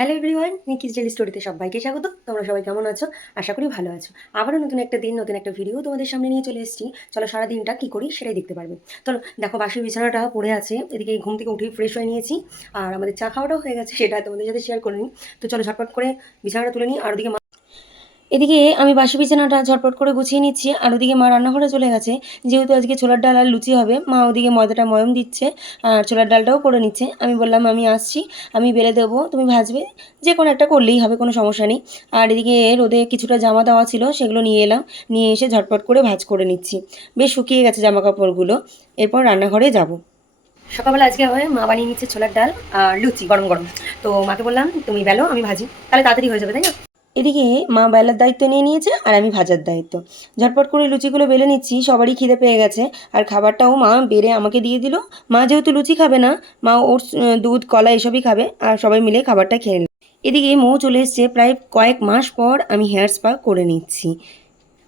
Hello everyone নিকিস daily স্টোরিতে সবাইকে স্বাগত। তোমরা সবাই কেমন আছো? আশা করি ভালো আছো। আবারও নতুন একটা দিন, নতুন একটা ভিডিও তোমাদের সামনে নিয়ে চলে এসেছি। চলো সারা দিনটা কী করি সেটাই দেখতে পারবে। চলো, দেখো বাসের বিছানাটা পড়ে আছে। এদিকে ঘুম থেকে উঠে ফ্রেশ হয়ে নিয়েছি। আর আমাদের চা খাওয়াটাও হয়ে গেছে, সেটা তোমাদের সাথে শেয়ার করে নিই। তো চলো ঝটপট করে বিছানাটা তুলে নিই। আর ওদিকে এদিকে আমি বাসি বিছানাটা ঝটপট করে গুছিয়ে নিচ্ছি, আর ওদিকে মা রান্নাঘরে চলে গেছে। যেহেতু আজকে ছোলার ডাল আর লুচি হবে, মা ওদিকে ময়দাটা ময়ম দিচ্ছে আর ছোলার ডালটাও করে নিচ্ছে। আমি বললাম, আমি আসছি, আমি বেলে দেবো, তুমি ভাজবে, যে কোনো একটা করলেই হবে, কোনো সমস্যা নেই। আর এদিকে রোদে কিছুটা জামা দেওয়া ছিল, সেগুলো নিয়ে এলাম, নিয়ে এসে ঝটপট করে ভাজ করে নিচ্ছি। বেশ শুকিয়ে গেছে জামা কাপড়গুলো এরপর রান্নাঘরে যাব। সকালবেলা আজকে হয় মা বানিয়ে নিচ্ছে ছোলার ডাল আর লুচি, গরম গরম। তো মাকে বললাম, তুমি বেলো, আমি ভাজি। তাহলে তাড়াতাড়ি হয়ে যাবে, তাই না? এদিকে মা বেলার দায়িত্ব নিয়ে নিয়েছে আর আমি ভাজার দায়িত্ব। ঝটপট করে লুচিগুলো বেলে নিচ্ছি, সবারই খিদে পেয়ে গেছে। আর খাবারটাও মা বেড়ে আমাকে দিয়ে দিল। মা যেহেতু লুচি খাবে না, মা ওটস দুধ, কলা এসবই খাবে আর সবাই মিলে খাবারটা খেয়ে নিল। এদিকে মৌ চলে এসছে, প্রায় কয়েক মাস পর আমি হেয়ার স্পা করে নিচ্ছি।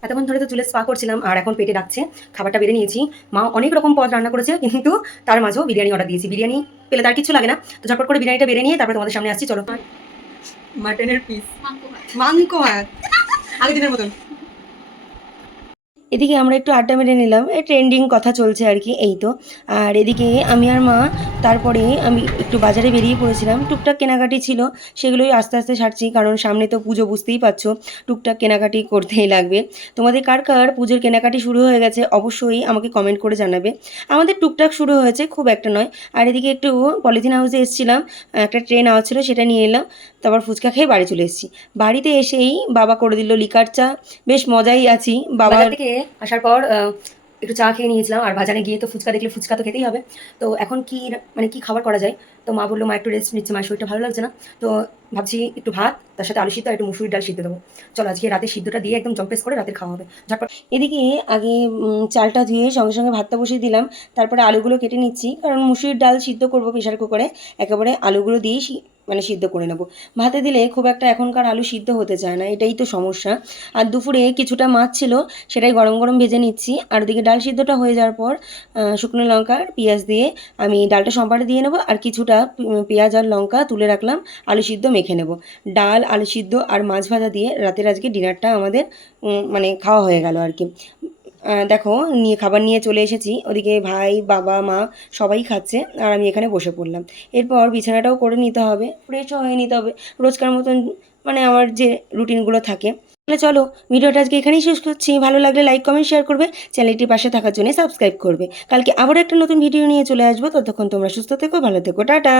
এতক্ষণ ধরে তো চুলে স্পা করছিলাম আর এখন পেটে ডাকছে। খাবারটা বেড়ে নিয়েছি। মা অনেক রকম পদ রান্না করেছে, কিন্তু তার মাঝেও বিরিয়ানি অর্ডার দিয়েছি। বিরিয়ানি পেলে তার কিছু লাগে না। তো ঝটপট করে বিরিয়ানিটা বেড়ে নিয়ে তারপরে তোমাদের সামনে আসছি, চলো। মাটনের পিস মাংস ভাত আগের দিনের মতন। এদিকে আমরা একটু আড্ডা মেরে নিলাম। এই ট্রেন্ডিং কথা চলছে আর কি, এই তো। আর এদিকে আমি আর মা, তারপরে আমি একটু বাজারে বেরিয়ে পড়েছিলাম। টুকটাক কেনাকাটি ছিল, সেগুলোই আস্তে আস্তে সারছি, কারণ সামনে তো পুজো বুঝতেই পারছ, টুকটাক কেনাকাটি করতেই লাগবে। তোমাদের কার কার পুজোর কেনাকাটি শুরু হয়ে গেছে, অবশ্যই আমাকে কমেন্ট করে জানাবে। আমাদের টুকটাক শুরু হয়েছে, খুব একটা নয়। আর এদিকে একটু পলিথিন হাউসে এসেছিলাম, একটা ট্রেন আওয়াজ ছিল, সেটা নিয়ে এলাম। তারপর ফুচকা খেয়ে বাড়ি চলে এসেছি। বাড়িতে এসেই বাবা করে দিল লিকার চা। বেশ মজাই আছি। বাবা থেকে আসার পর একটু চা খেয়ে নিয়েছিলাম। আর বাজারে গিয়ে তো ফুচকা দেখলে ফুচকা তো খেতেই হবে। তো এখন কি মানে কি খাবার করা যায়? তো মা বলল, মা, একটু রেস্ট নিচ্ছে। মায়ের শরীরটা ভালো লাগছে না। তো ভাবছি একটু ভাত, তার সাথে আলু সিদ্ধ একটু মুসুরির ডাল সিদ্ধ দেবো। চলো, আজকে রাতে সিদ্ধটা দিয়ে একদম জম্পেস করে রাতের খাওয়া হবে। ঝটপট। এদিকে আগে চালটা ধুয়ে সঙ্গে সঙ্গে ভাতটা বসিয়ে দিলাম। তারপরে আলুগুলো কেটে নিচ্ছি। কারণ মুসুরির ডাল সিদ্ধ করব প্রেশার কুকারে। একেবারে আলুগুলো দিয়েই মানে সিদ্ধ করে নেব। ভাতে দিলে খুব একটা এখনকার আলু সিদ্ধ হতে চায় না, এটাই তো সমস্যা। আর দুপুরে কিছুটা মাছ ছিল, সেটাই গরম গরম ভেজে নিচ্ছি। আর ওদিকে ডাল সিদ্ধটা হয়ে যাওয়ার পর শুকনো লঙ্কা পেঁয়াজ দিয়ে আমি ডালটা সম্পারে দিয়ে নেব আর কিছুটা পেঁয়াজ আর লঙ্কা তুলে রাখলাম, আলু সিদ্ধ মেখে নেব। ডাল, আলু সিদ্ধ আর মাছ ভাজা দিয়ে রাতের আজকে ডিনারটা আমাদের মানে খাওয়া হয়ে গেল আর কি। দেখো, নিয়ে খাবার নিয়ে চলে এসেছি। ওদিকে ভাই, বাবা, মা সবাই খাচ্ছে আর আমি এখানে বসে পড়লাম। এরপর বিছানাটাও করে নিতে হবে ফ্রেশও হয়ে নিতে হবে। রোজকার মতন মানে আমার যে রুটিনগুলো থাকে। তাহলে চলো, ভিডিওটা আজকে এখানেই শেষ করছি। ভালো লাগলে লাইক কমেন্ট শেয়ার করবে। চ্যানেলটির পাশে থাকার জন্য সাবস্ক্রাইব করবে। কালকে আবার একটা নতুন ভিডিও নিয়ে চলে আসব। ততক্ষণ তোমরা সুস্থ থেকো, ভালো থেকো, টাটা!